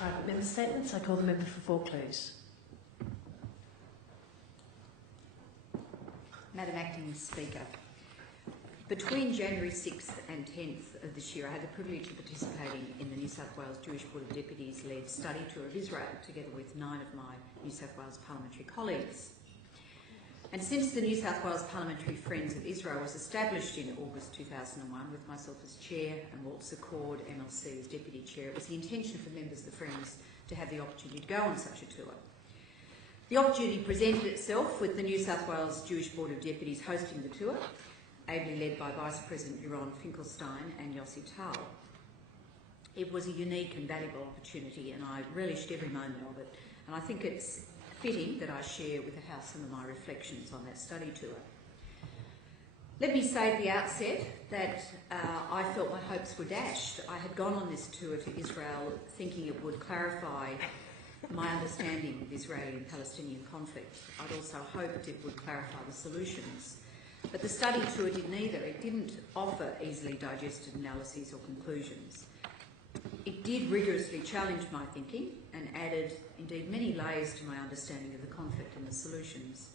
Private member statements. I call the member for Vaucluse. Madam Acting Speaker, between January 6th and 10th of this year, I had the privilege of participating in the New South Wales Jewish Board of Deputies-led study tour of Israel, together with 9 of my New South Wales parliamentary colleagues. And since the New South Wales Parliamentary Friends of Israel was established in August 2001, with myself as Chair and Walt Secord, MLC, as Deputy Chair, it was the intention for members of the Friends to have the opportunity to go on such a tour. The opportunity presented itself with the New South Wales Jewish Board of Deputies hosting the tour, ably led by Vice President Yaron Finkelstein and Yossi Tal. It was a unique and valuable opportunity, and I relished every moment of it, and I think it's fitting that I share with the House some of my reflections on that study tour. Let me say at the outset that I felt my hopes were dashed. I had gone on this tour to Israel thinking it would clarify my understanding of the Israeli and Palestinian conflict. I'd also hoped it would clarify the solutions. But the study tour did neither. It didn't offer easily digested analyses or conclusions. It did rigorously challenge my thinking and added, indeed, many layers to my understanding of the conflict and the solutions.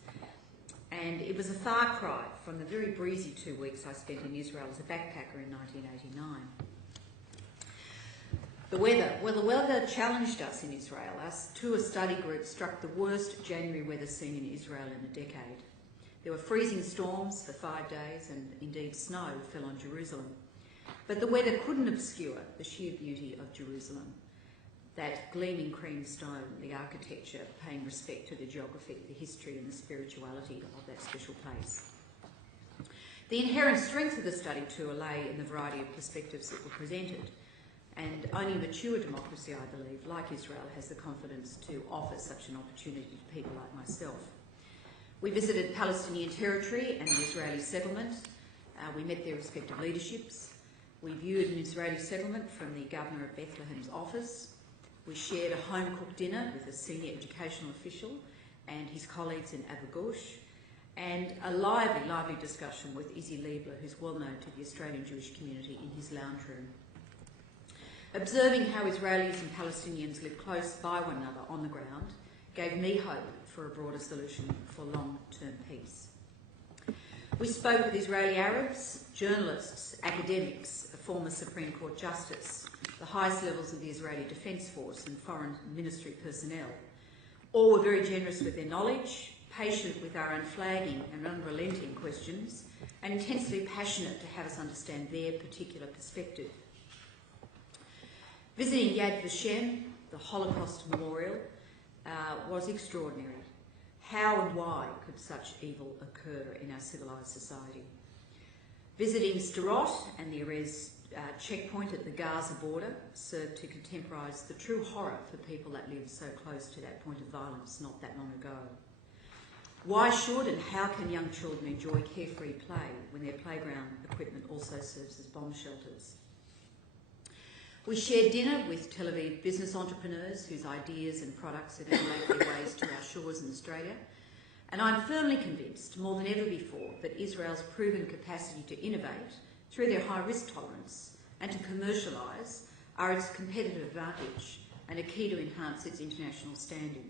And it was a far cry from the very breezy 2 weeks I spent in Israel as a backpacker in 1989. The weather. Well, the weather challenged us in Israel. Our tour study group struck the worst January weather seen in Israel in a decade. There were freezing storms for 5 days, and indeed snow fell on Jerusalem. But the weather couldn't obscure the sheer beauty of Jerusalem, that gleaming cream stone, the architecture, paying respect to the geography, the history and the spirituality of that special place. The inherent strength of the study tour lay in the variety of perspectives that were presented, and only a mature democracy, I believe, like Israel, has the confidence to offer such an opportunity to people like myself. We visited Palestinian territory and the Israeli settlement. We met their respective leaderships. We viewed an Israeli settlement from the Governor of Bethlehem's office. We shared a home-cooked dinner with a senior educational official and his colleagues in Abu Ghosh, and a lively discussion with Izzy Liebler, who's well known to the Australian Jewish community, in his lounge room. Observing how Israelis and Palestinians live close by one another on the ground gave me hope for a broader solution for long-term peace. We spoke with Israeli Arabs, journalists, academics, a former Supreme Court Justice, the highest levels of the Israeli Defence Force and Foreign Ministry personnel. All were very generous with their knowledge, patient with our unflagging and unrelenting questions, and intensely passionate to have us understand their particular perspective. Visiting Yad Vashem, the Holocaust Memorial, was extraordinary. How and why could such evil occur in our civilised society? Visiting Sderot and the Erez checkpoint at the Gaza border served to contemporise the true horror for people that live so close to that point of violence not that long ago. Why should and how can young children enjoy carefree play when their playground equipment also serves as bomb shelters? We shared dinner with Tel Aviv business entrepreneurs whose ideas and products have made their ways to our shores in Australia, and I'm firmly convinced, more than ever before, that Israel's proven capacity to innovate through their high risk tolerance and to commercialise are its competitive advantage and a key to enhance its international standing.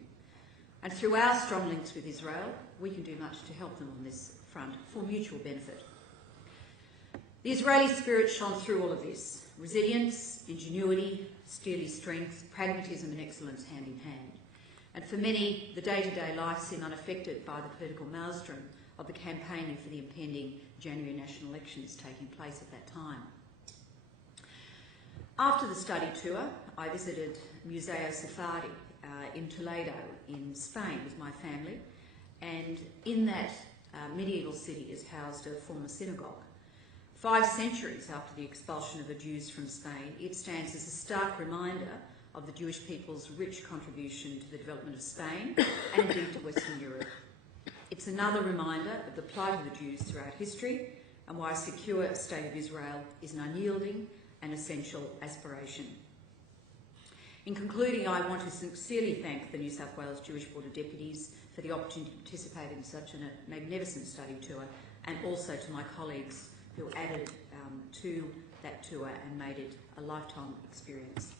And through our strong links with Israel, we can do much to help them on this front for mutual benefit. The Israeli spirit shone through all of this. Resilience, ingenuity, steely strength, pragmatism and excellence hand in hand. And for many, the day-to-day life seemed unaffected by the political maelstrom of the campaigning for the impending January national elections taking place at that time. After the study tour, I visited Museo Sephardi in Toledo in Spain with my family, and in that medieval city is housed a former synagogue. 5 centuries after the expulsion of the Jews from Spain, it stands as a stark reminder of the Jewish people's rich contribution to the development of Spain and indeed to Western Europe. It's another reminder of the plight of the Jews throughout history and why a secure state of Israel is an unyielding and essential aspiration. In concluding, I want to sincerely thank the New South Wales Jewish Board of Deputies for the opportunity to participate in such a magnificent study tour, and also to my colleagues who added to that tour and made it a lifetime experience.